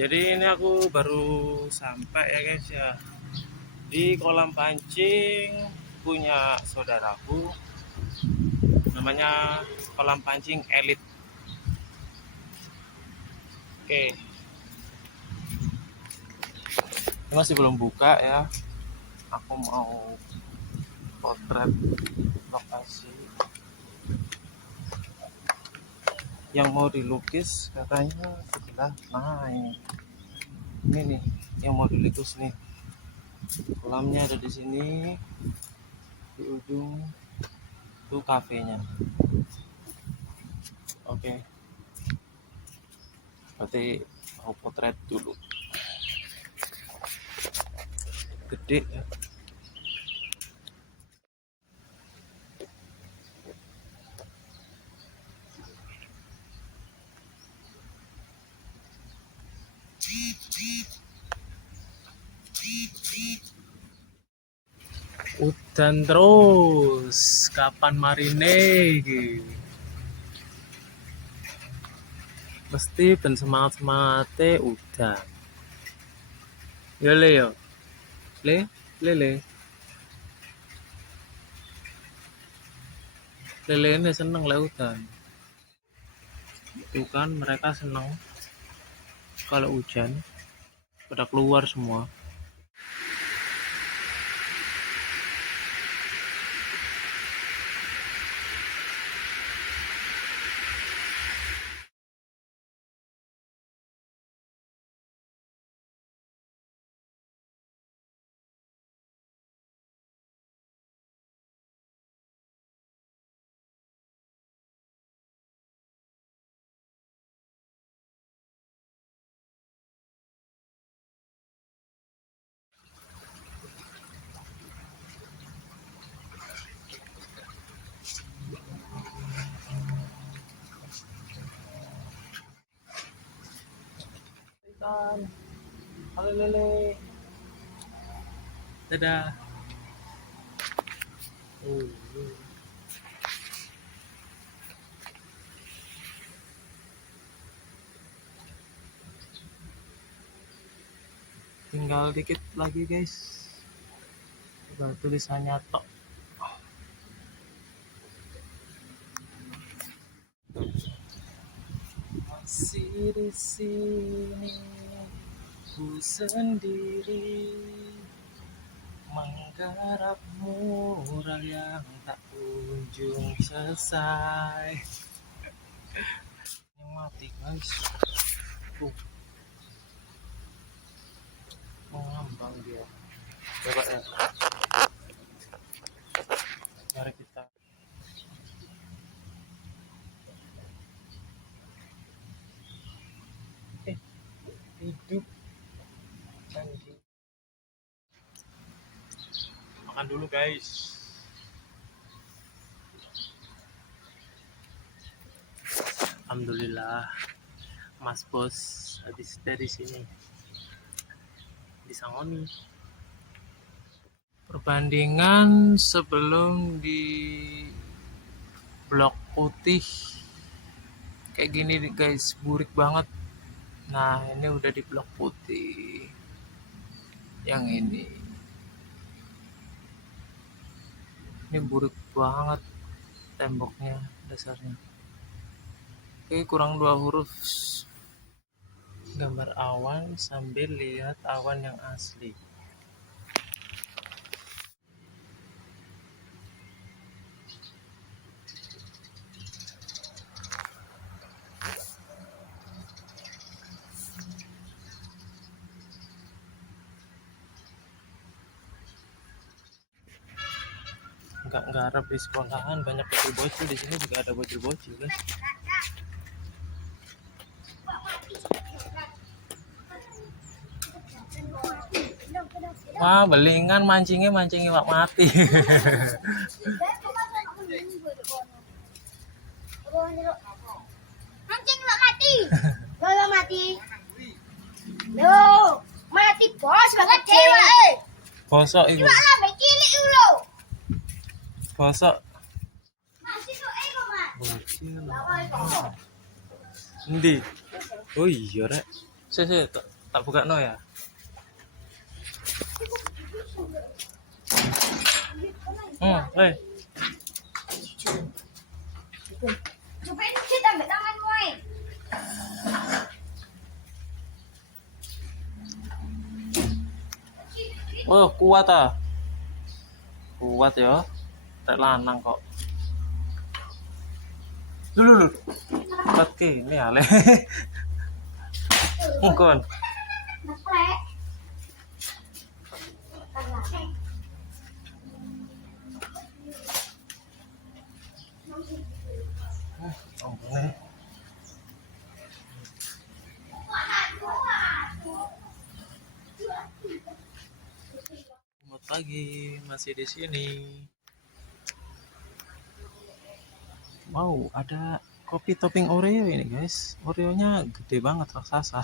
Jadi ini aku baru sampai ya guys ya, di kolam pancing punya saudaraku, namanya kolam pancing elit. Oke, ini masih belum buka ya. Aku mau potret lokasi yang mau dilukis, katanya sebelah. Nah ini nih yang mau dilukis nih, kolamnya ada di sini, di ujung tuh kafenya. Oke, berarti mau potret dulu. Gede ya. Udan terus, kapan marine iki? Mesti ben semangat-semangate udan. Yo le yo. Le. Lele ini seneng le udan. Itu kan mereka seneng kalau hujan, pada keluar semua. Ikan, halo lele. Dadah. Tinggal dikit lagi guys. Tinggal tulisannya tok. Masih di sini ku sendiri, menggarap mural yang tak kunjung selesai. Yang mati guys. Mengambang dia. Coba ya. Mari kita. Hidup canggih. Makan dulu guys. Alhamdulillah, Mas Bos habis dari sini disangoni. Perbandingan sebelum di Blok Putih kayak gini guys, burik banget. Nah ini udah di Blok Putih yang ini burik banget temboknya, dasarnya. Oke, kurang 2 huruf. Gambar awan sambil lihat awan yang asli. Nggak garap di sekolahan, banyak bocil-bocil. Di sini juga ada bocil-bocil guys. Wah, belingan mancingnya wak mati. Mancing wak mati. Lo mati. Lo mati bos banget dewa Bosok iku. Iwak lah cilik lho. Bosok. Masih kok kok, Mas. Bocil. Endi? Oh iya rek. Tak buka no ya. Eh. Cobain dikit ambil tangan gue. Oh, kuat ah. Kuat ya. Rek lanang kok. Lho. Kuat ke ini ale. Mungkin. Neplek. Oh, boleh. Selamat pagi, masih di sini. Wow, ada kopi topping Oreo ini guys. Oreonya gede banget raksasa.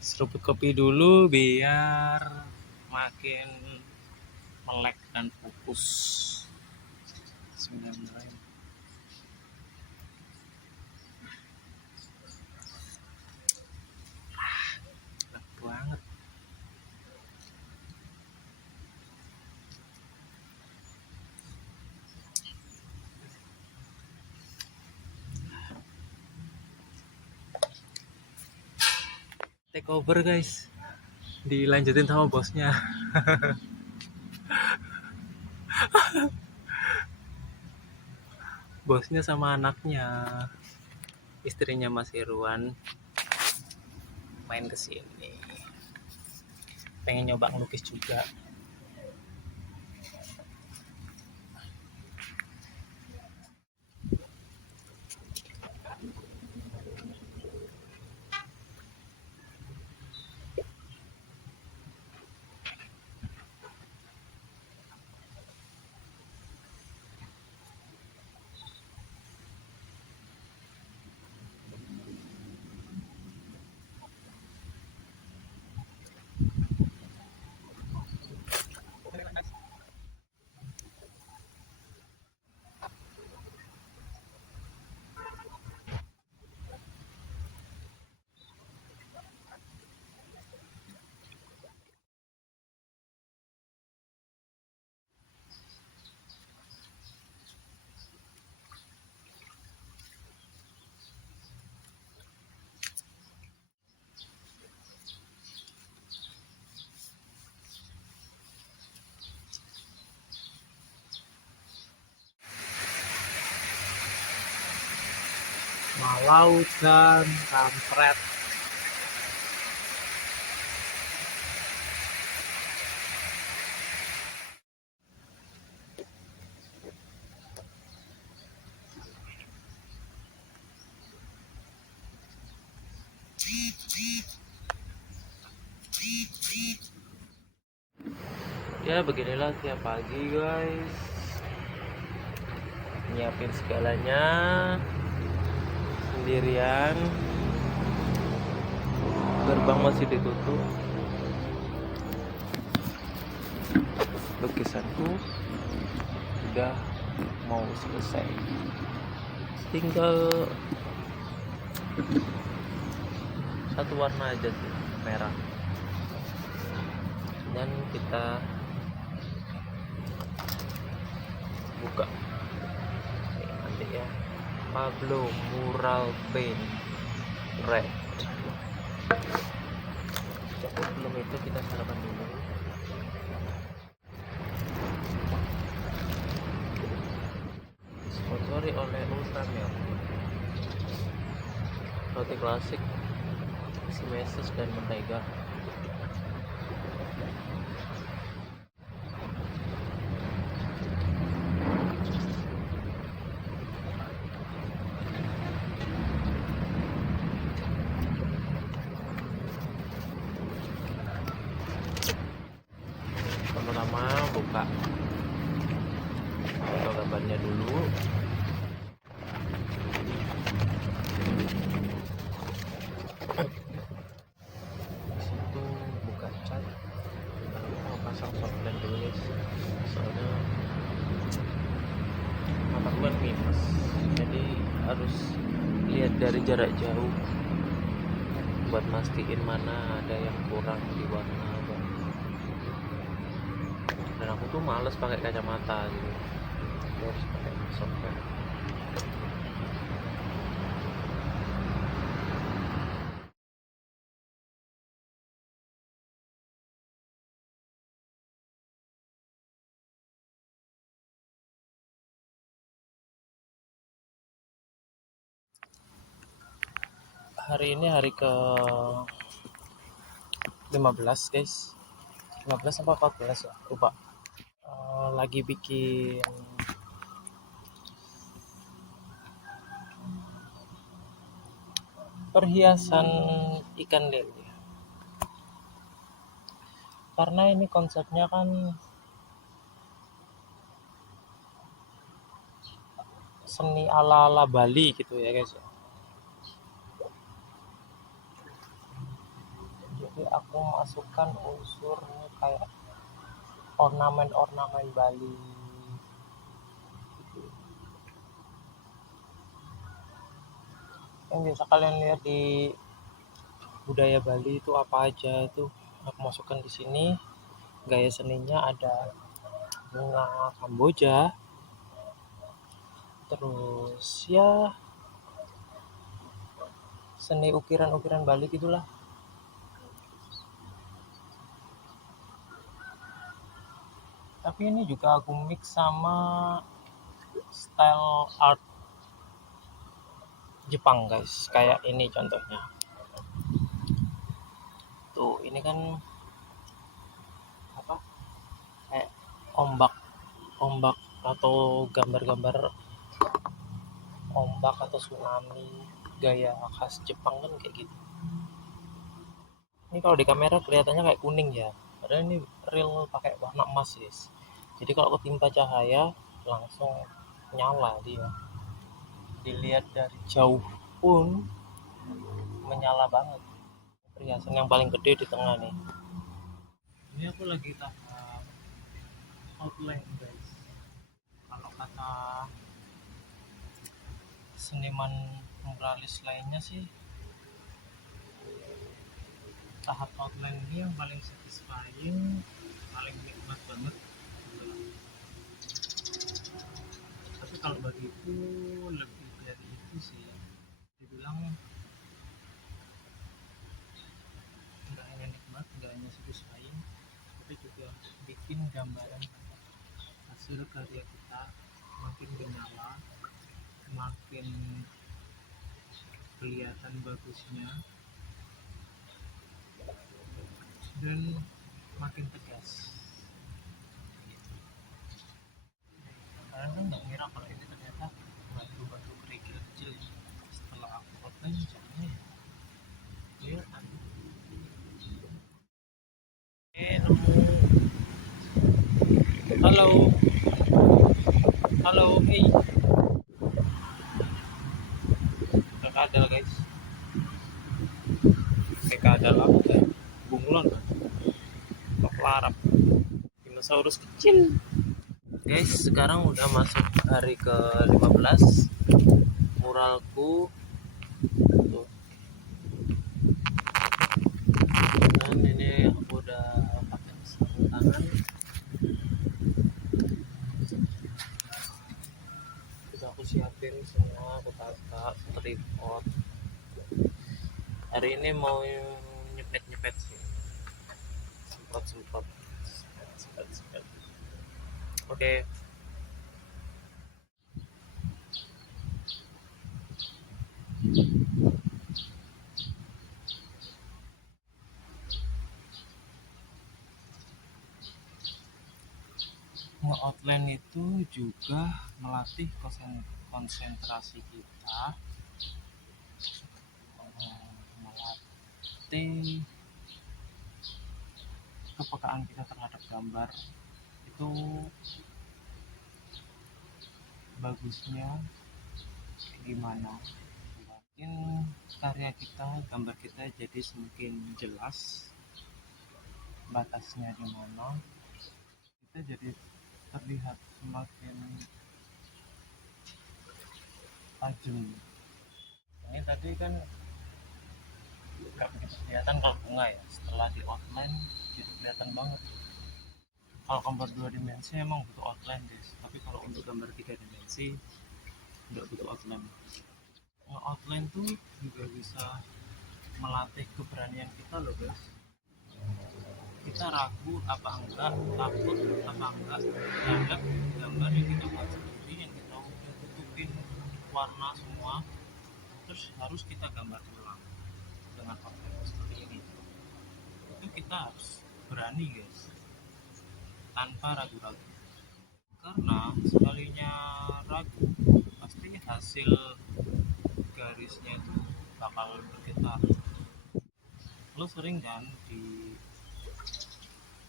Seruput kopi dulu biar makin melek dan fokus. Bismillahirrahmanirrahim. Enak banget. Take over guys. Dilanjutin sama bosnya. Bosnya sama anaknya. Istrinya Mas Irwan main ke sini. Pengen nyoba ngelukis juga. Malau dan kampret. Ya beginilah tiap pagi guys, nyiapin segalanya sendirian, gerbang masih ditutup, lukisanku udah mau selesai, tinggal satu warna aja sih, merah, dan kita buka nanti ya. Pablo Mural Paint Red. Sebelum itu kita sarapan dulu. Sponsori oleh Ultramilk, roti klasik, isi meses dan mentega. Pertama buka gambarnya dulu. Di situ buka cat, baru mau pasang softland dulu guys. harus lihat dari jarak jauh buat mastiin mana ada yang kurang di warna Bang. Dan aku tuh males pakai kacamata gitu, aku harus pakai software. Hari ini hari ke 15 guys, 15 apa 14 ya, lupa. Lagi bikin perhiasan ikan lele, karena ini konsepnya kan seni ala-ala Bali gitu ya guys ya. Jadi aku masukkan unsur kayak ornamen-ornamen Bali gitu. Yang biasa kalian lihat di budaya Bali itu apa aja, itu aku masukkan di sini. Gaya seninya ada bunga kamboja, terus ya seni ukiran-ukiran Bali gitulah. Tapi ini juga aku mix sama style art Jepang guys, kayak ini contohnya tuh. Ini kan apa, kayak ombak ombak atau gambar-gambar ombak atau tsunami gaya khas Jepang kan kayak gitu. Ini kalau di kamera kelihatannya kayak kuning ya, padahal ini real pakai warna emas guys. Jadi kalau ketimpa cahaya langsung nyala dia, dilihat dari jauh pun menyala banget. Perhiasan yang paling gede di tengah nih. Ini aku lagi tahap outline guys. Kalau kata seniman muralis lainnya sih, tahap outline ini yang paling satisfying, paling nikmat banget. Tapi kalau bagiku lebih dari itu sih, dibilang nggak hanya nikmat, nggak hanya satisfying, tapi juga bikin gambaran hasil karya kita makin menyala, makin kelihatan bagusnya, dan makin tegas. Kalian kan nggak ngira kalau ini ternyata batu-batu kerikil kecil. Setelah aku outline jadinya ya kelihatan. Nemu. Halo, halo, hey. Kakadal guys, kakadal apa ya, bunglon kan, pelarap, dinosaurus kecil. Guys, sekarang udah masuk hari ke 15 muralku tuh. Dan ini aku udah pakai sarung tangan, udah aku siapin semua, aku tata tripod. Hari ini mau nyepet-nyepet sih, semprot-semprot, sepet-sepet. Oke. Nge-outline itu juga melatih konsentrasi kita, melatih kepekaan kita terhadap gambar. Itu bagusnya kayak gimana, bikin karya kita, gambar kita jadi semakin jelas batasnya di mana, kita jadi terlihat semakin tajam. Ini tadi kan nggak begitu kelihatan kalau bunga ya, setelah di outline itu kelihatan banget. Kalau gambar 2 dimensi emang butuh outline guys, tapi kalau untuk gambar 3 dimensi nggak butuh outline. Nge-outline tuh juga bisa melatih keberanian kita loh guys. Kita ragu apa enggak, takut apa enggak terhadap gambar yang kita buat sendiri, yang kita udah tutupin warna semua, terus harus kita gambar ulang dengan outline seperti ini. Itu kita harus berani guys, tanpa ragu-ragu, karena sekalinya ragu pasti hasil garisnya itu bakal bergetar. Lo sering kan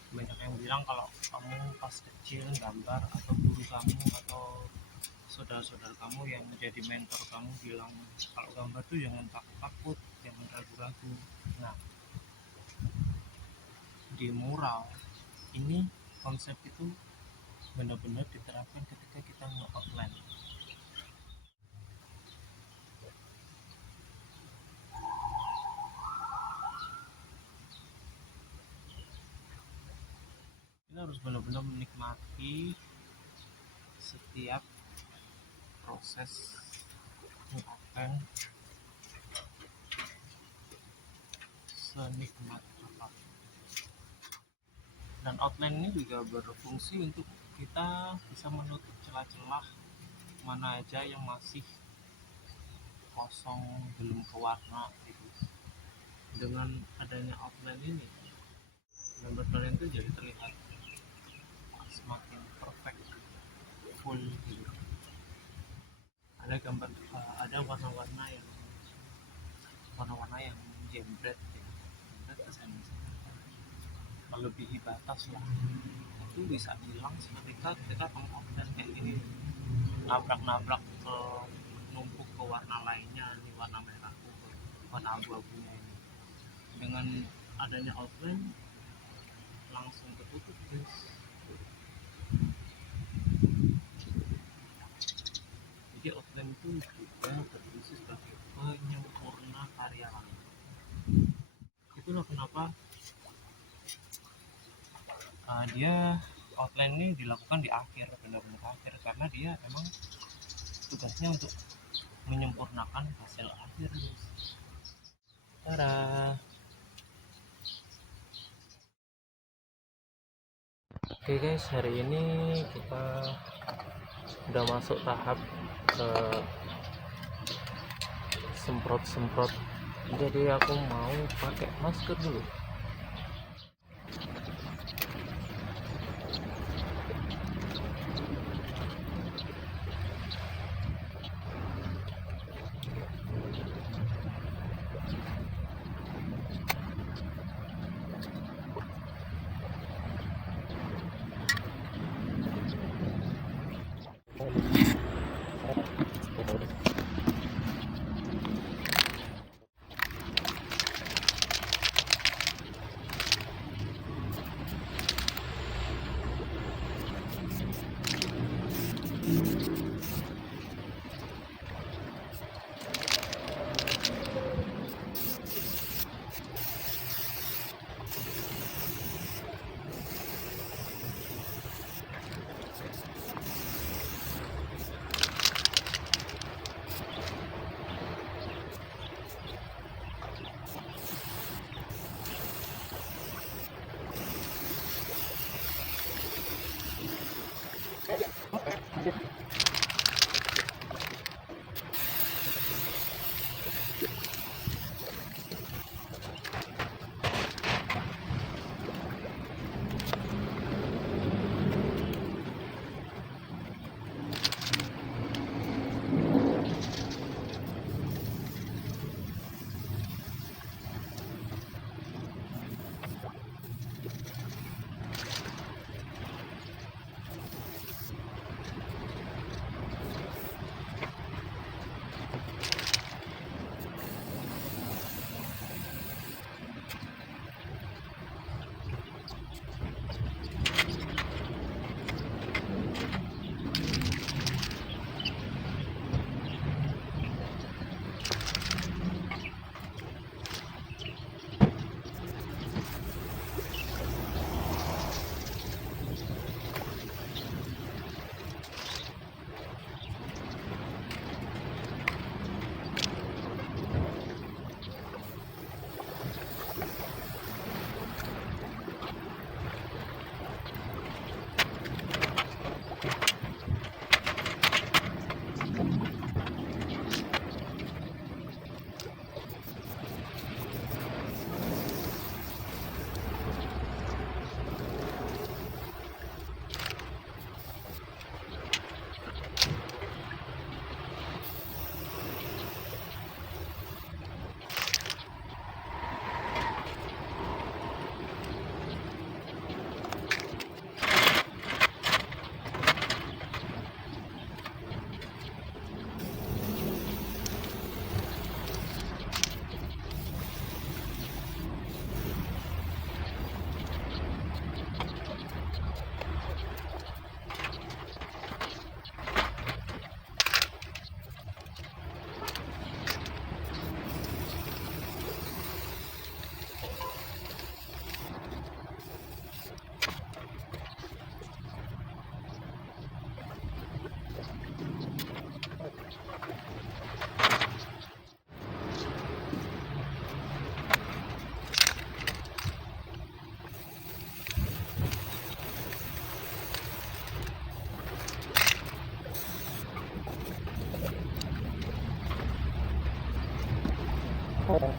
banyak yang bilang kalau kamu pas kecil gambar, atau guru kamu atau saudara-saudara kamu yang menjadi mentor kamu bilang kalau gambar tuh jangan takut-takut, jangan ragu-ragu. Nah, di mural ini konsep itu benar-benar diterapkan ketika kita nge-outline. Kita harus benar-benar menikmati setiap proses nge-outline senikmat apapun. Dan outline ini juga berfungsi untuk kita bisa menutup celah-celah mana aja yang masih kosong, belum ke warna gitu. Dengan adanya outline ini, gambar kalian tuh jadi terlihat semakin perfect, full gitu. Ada gambar, ada warna-warna yang jembret gitu. Melebihi batas lah, itu bisa hilang seketika ketika kamu outline kayak gini, nabrak ke numpuk ke warna lainnya, di warna merah, warna abu-abunya ini. Dengan adanya outline langsung ketutup guys. Jadi outline itu juga berfungsi sebagai penyempurna karya lain. Itulah kenapa dia outline ini dilakukan di akhir, benar-benar akhir, karena dia emang tugasnya untuk menyempurnakan hasil akhir guys. Tada. Oke guys, hari ini kita udah masuk tahap semprot-semprot, jadi aku mau pakai masker dulu. Oke,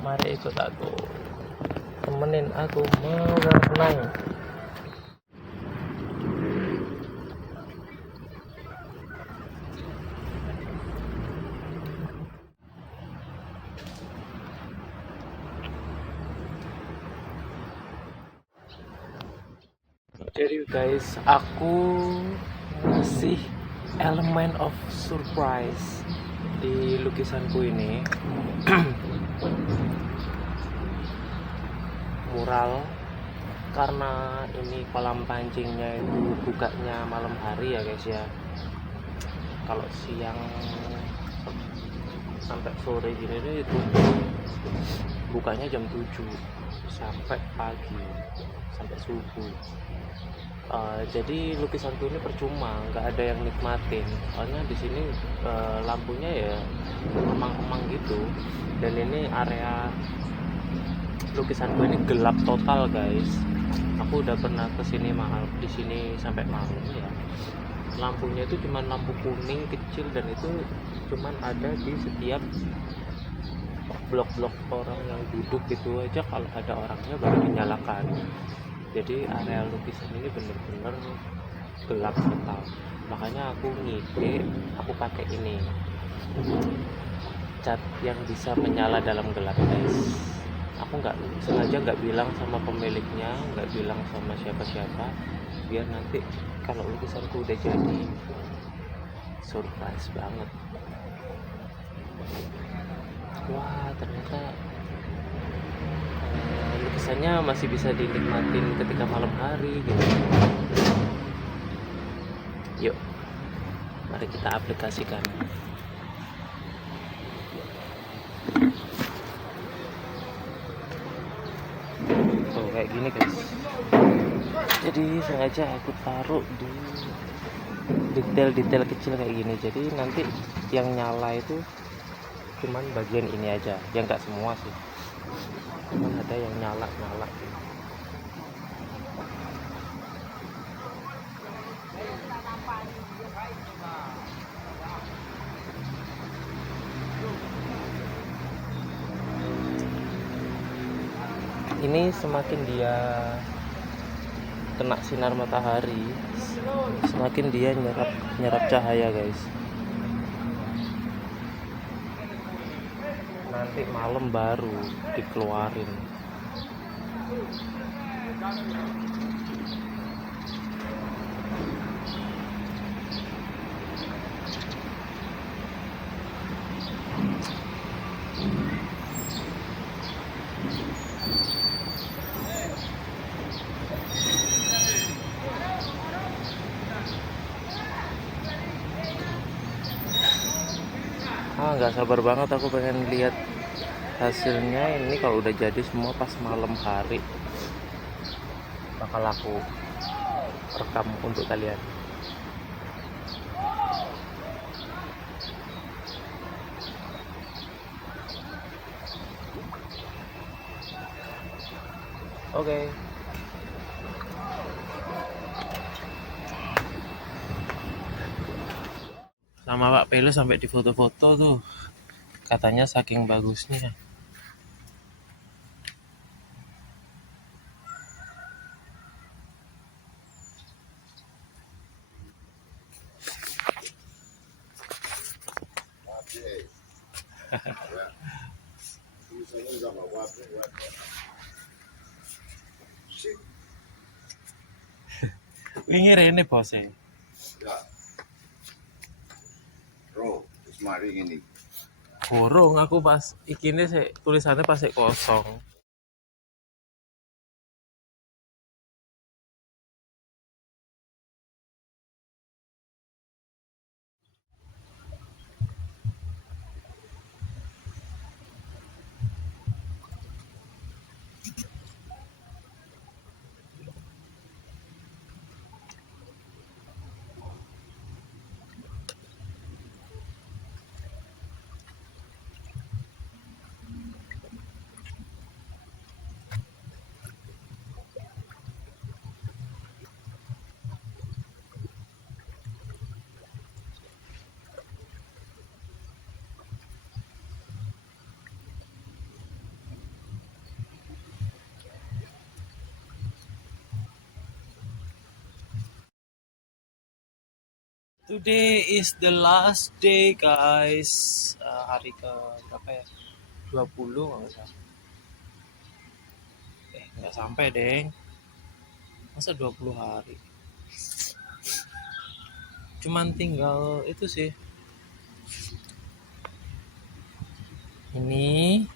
mari ikut aku, temenin aku mewarnai. Jadi guys, aku ngasih elemen of surprise di lukisanku ini. Mural, karena ini kolam pancingnya itu bukanya malam hari ya guys ya. Kalau siang sampai sore gini deh itu bukanya jam 7 sampai pagi, sampai subuh. Jadi lukisanku ini percuma, nggak ada yang nikmatin. Soalnya di sini lampunya ya emang gitu, dan ini area lukisanku ini gelap total guys. Aku udah pernah kesini di sini sampai malam ya. Lampunya itu cuma lampu kuning kecil, dan itu cuman ada di setiap blok-blok orang yang duduk gitu aja. Kalau ada orangnya baru dinyalakan. Jadi area lukisan ini bener-bener gelap total. Makanya aku ngide, aku pakai ini cat yang bisa menyala dalam gelap guys. Aku sengaja nggak bilang sama pemiliknya, nggak bilang sama siapa-siapa, biar nanti kalau lukisanku udah jadi surprise banget. Wah, ternyata lukisannya masih bisa dinikmatin ketika malam hari gitu. Yuk, mari kita aplikasikan. Tuh kayak gini guys. Jadi sengaja aku taruh di detail-detail kecil kayak gini. Jadi nanti yang nyala itu cuman bagian ini aja, ya nggak semua sih, cuman ada yang nyala. Ini semakin dia kena sinar matahari, semakin dia nyerap cahaya guys. Nanti malam baru dikeluarin. Nggak sabar banget aku pengen lihat hasilnya. Ini kalau udah jadi semua pas malam hari bakal aku rekam untuk kalian. Oke. Sama Pak Pelo sampai di foto-foto tuh, katanya saking bagusnya. Wingi rene bose. Ya. Bro, wis mari ngene. Borong aku pas ikine sih tulisannya pas kosong. Today is the last day guys. Hari ke berapa ya? 20 nggak usah. Nggak sampai deng. Masa 20 hari? Cuman tinggal itu sih. Ini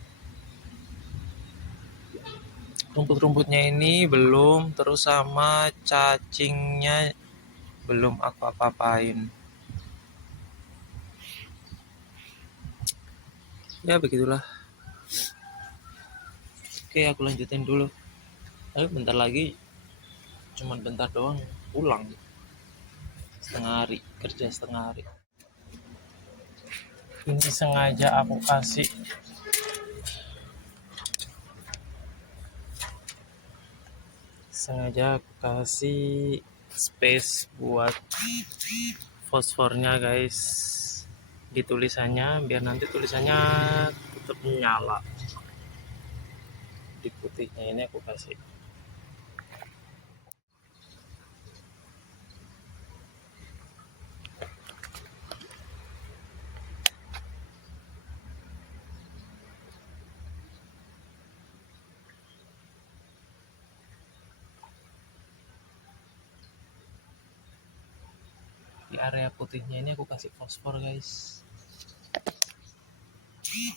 rumput-rumputnya ini belum, terus sama cacingnya belum aku apa-apain. Ya begitulah. Oke, aku lanjutin dulu. Tapi bentar lagi, cuman bentar doang pulang. Setengah hari, kerja setengah hari. Ini sengaja aku kasih space buat fosfornya guys di tulisannya, biar nanti tulisannya tetap nyala. Di putihnya ini aku kasih. Di area putihnya ini aku kasih fosfor guys,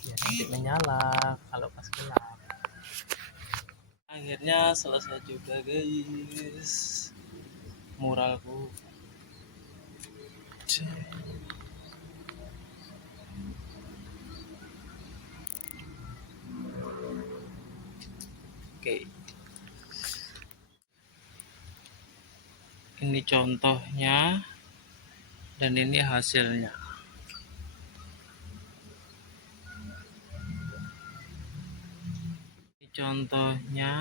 ya nanti menyala kalau pas gelap. Akhirnya selesai juga guys muralku. Oke, ini contohnya Dan ini hasilnya. Ini contohnya,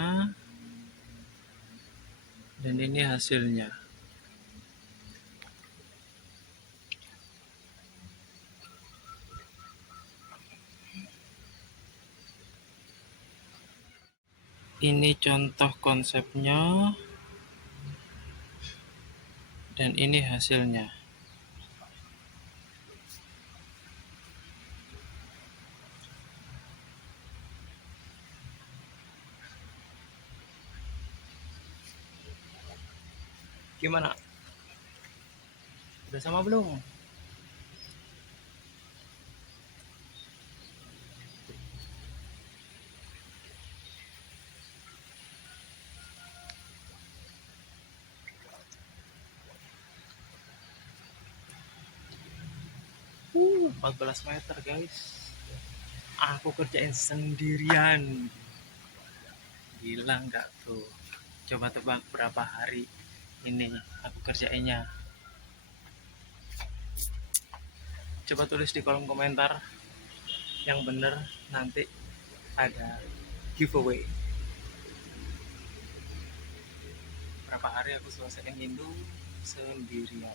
dan ini hasilnya. Ini contoh konsepnya, dan ini hasilnya. Gimana? Udah sama belum? Uh, 14 meter guys. Aku kerjain sendirian. Gila nggak tuh? Coba tebak berapa hari ini aku kerjainnya. Coba tulis di kolom komentar yang bener, nanti ada giveaway. Berapa hari aku selesaiin itu sendirian.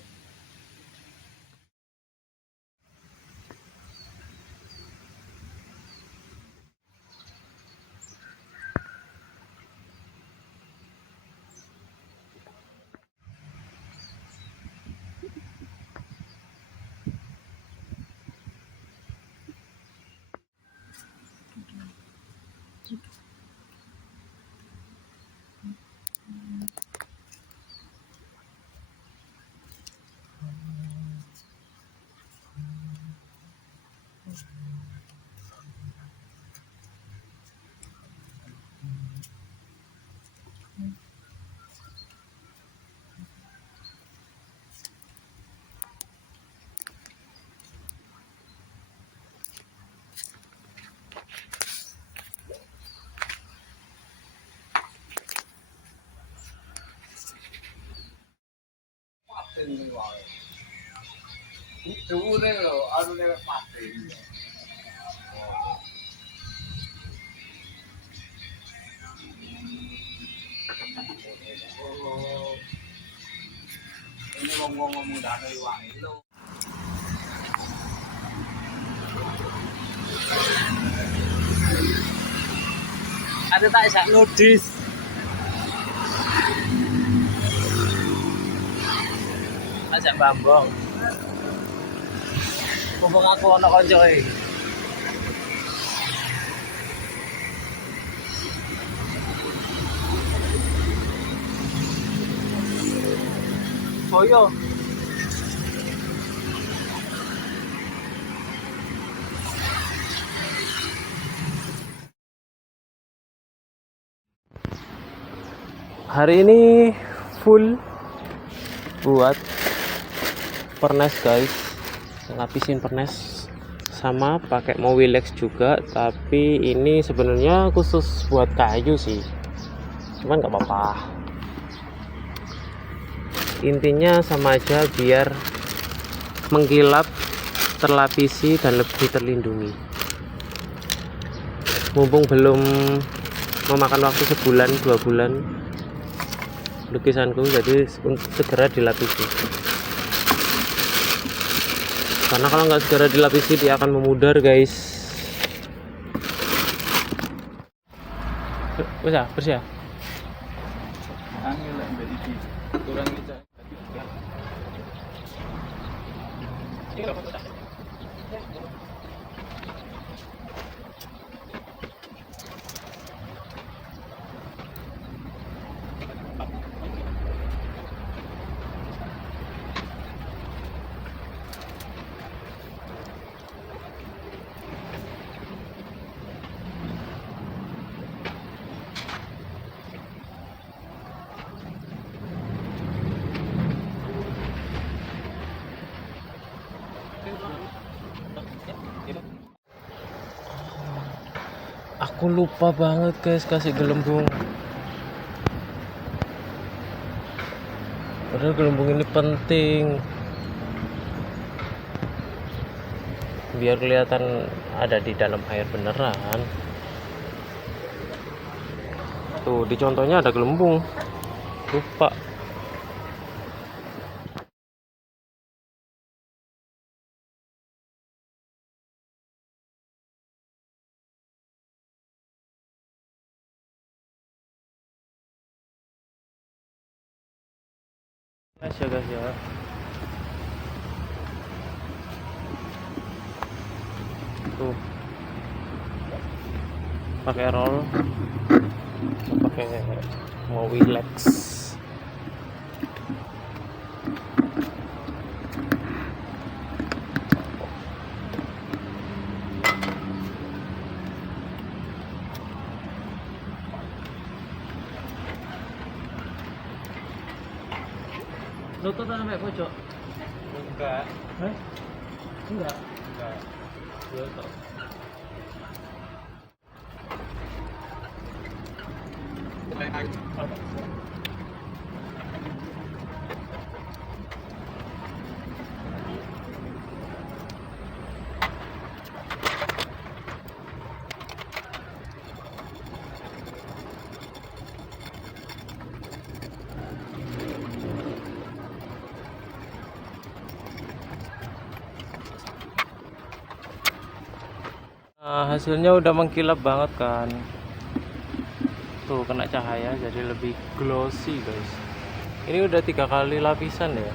Itu nih loh, anu nih paten. Ini ngomong-ngomong dari wae lo. Ada tak sak nudis? Ajak Bambang. Mumpung aku ana koncoe. Boyo. Hari ini full buat pernes guys, ngabisin pernes, sama pakai Mowilex juga, tapi ini sebenarnya khusus buat kayu sih, cuman nggak apa-apa, intinya sama aja biar mengkilap, terlapisi dan lebih terlindungi. Mumpung belum memakan waktu sebulan 2 bulan lukisanku, jadi segera dilapisi, karena kalau nggak segera dilapisi dia akan memudar guys. Bisa bersih ya. Aku lupa banget guys kasih gelembung. Padahal gelembung ini penting. biar kelihatan ada di dalam air beneran. Tuh di contohnya ada gelembung, lupa. Guys ya, tuh pakai roll, pakai mau relax. Lutut sampai pojok? Enggak. Enggak. Enggak. Lutut. Nah, hasilnya udah mengkilap banget kan. Tuh kena cahaya jadi lebih glossy guys. Ini udah 3 kali lapisan ya.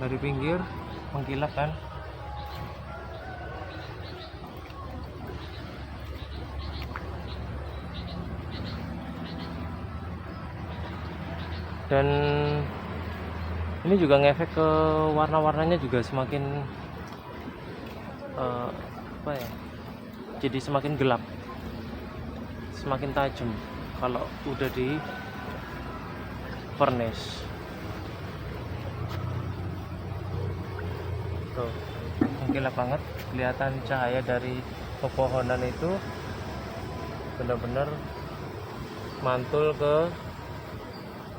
Dari pinggir mengkilap kan. Dan ini juga ngefek ke warna-warnanya juga semakin apa ya, jadi semakin gelap, semakin tajam kalau udah di furnace. Tuh mengkilap banget, kelihatan cahaya dari pepohonan itu benar-benar mantul ke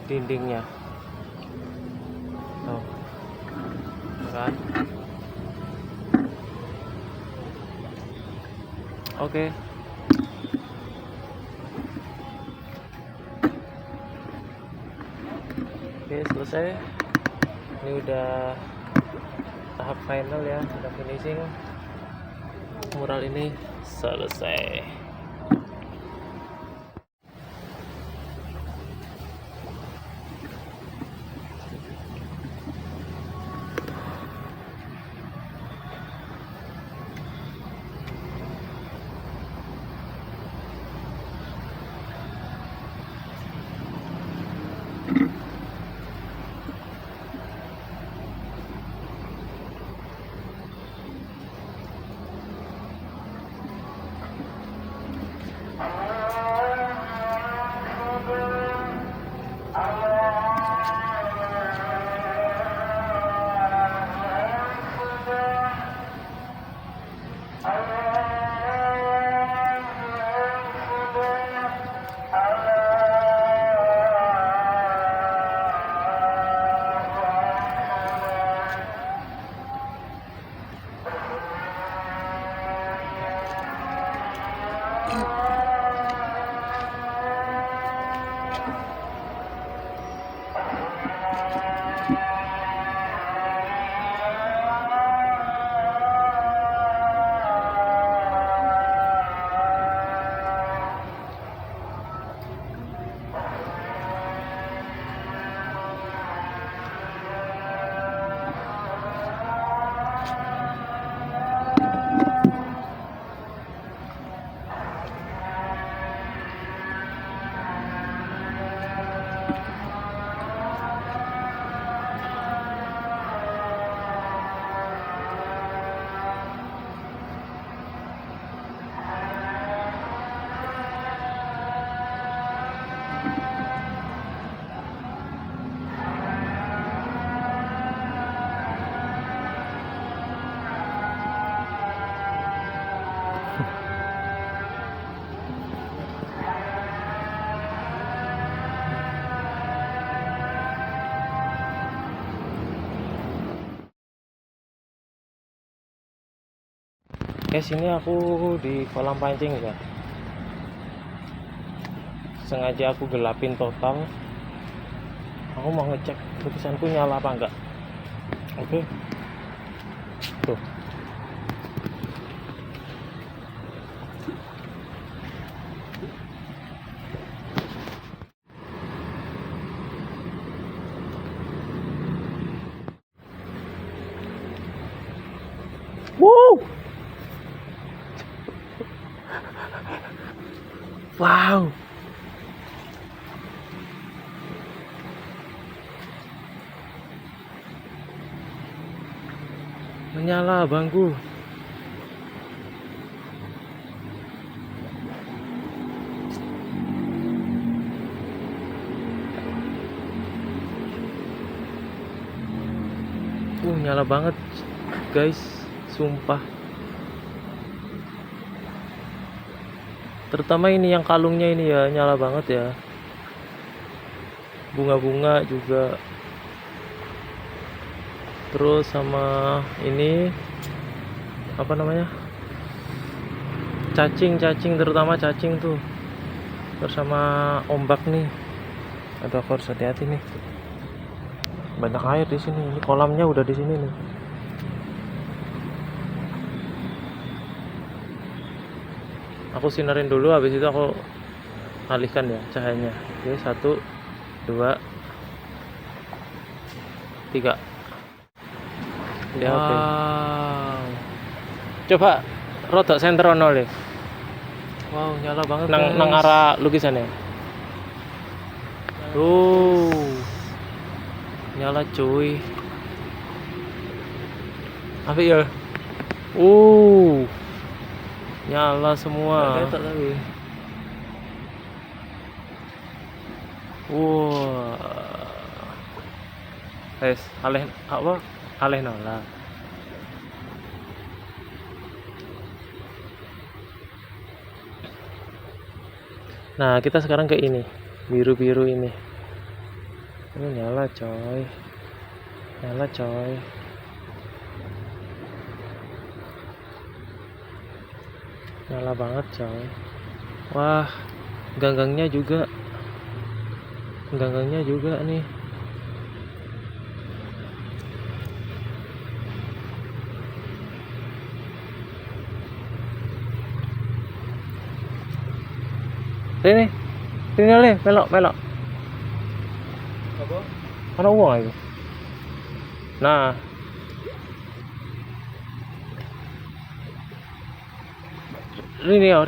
dindingnya. Tuh kan. Oke. Oke, selesai. Ini udah tahap final ya, udah finishing. Mural ini selesai. Guys, ini aku di kolam pancing ya. Sengaja aku gelapin total. Aku mau ngecek lukisanku nyala apa enggak. Oke. Tuh. Wow. Wow. Menyala bangku. Nyala banget, guys. Sumpah. Terutama ini yang kalungnya ini ya, nyala banget ya. Bunga-bunga juga. Terus sama ini apa namanya? Cacing, terutama cacing tuh. Terus sama ombak nih. Aduh, aku harus hati-hati nih. Banyak air di sini. Ini kolamnya udah di sini nih. Aku sinarin dulu, habis itu aku alihkan ya cahayanya. Oke, 1, 2, 3. Ya, wow. Oke. Coba rodok senter ono le. Wow, nyala banget nang arah lukisannya. Nyala cuy. Apa ya? Nyala semua. Wes, aleh nolak. Nah, kita sekarang ke ini, biru-biru ini. Ini nyala coy. Nyala banget coy. Wah, ganggangnya juga nih. Sini le, melok. Apa? Ana uang itu. Nah. Rini ya.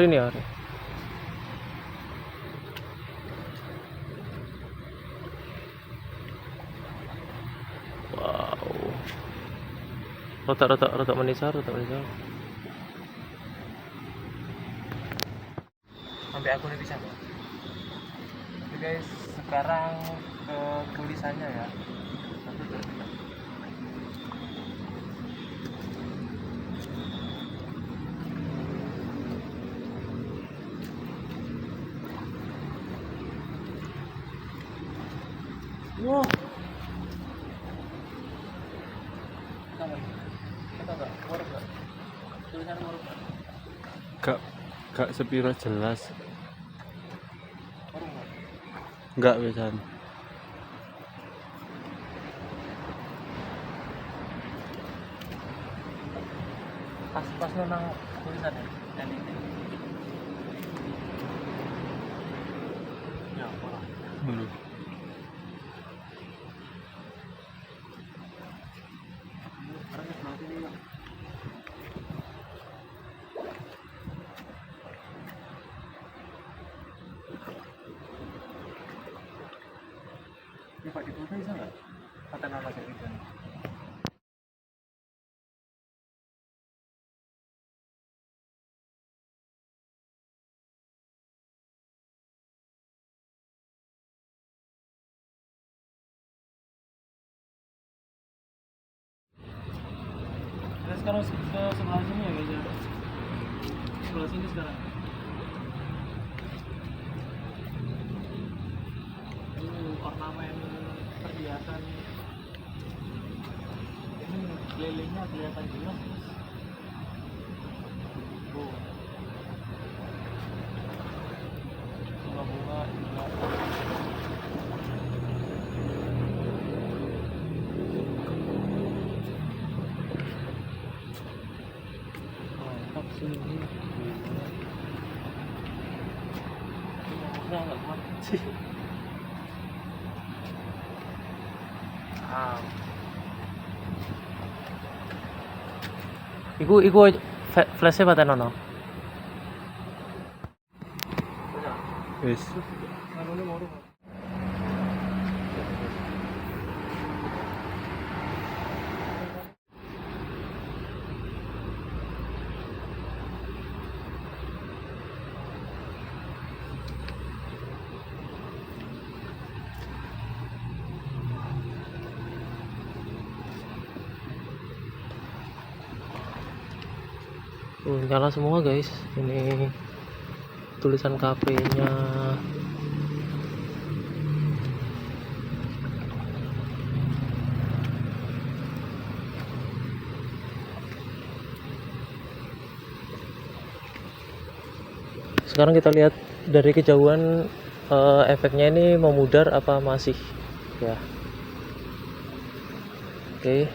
Wow. Rotak menisar. Sampai aku nih bisa nggak? Oke guys, sekarang ke tulisannya ya. Wow. Gak sepiro jelas. Enggak besan. Pas nang tulisannya. Ya, apa? Belum. Ya Pak, difoto bisa nggak? Kata nama saya gitu. Kita sekarang ke sebelah sini ya guys ya. Sebelah sini sekarang. Ornamen perhiasan ini kelilingnya kelihatan jelas. sini. Ngomongnya nggak kuat sih. Iku flashnya paten ono. Wis. Nyala semua guys. Ini tulisan KP-nya. Sekarang kita lihat dari kejauhan, efeknya ini memudar apa masih ya. Oke.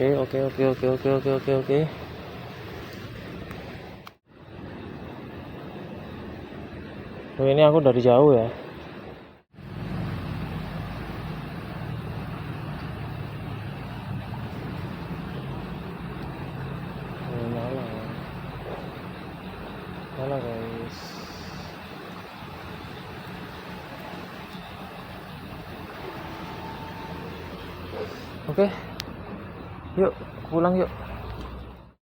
Oh, ini aku dari jauh ya. Oh, nyala guys. Oke, yuk pulang yuk.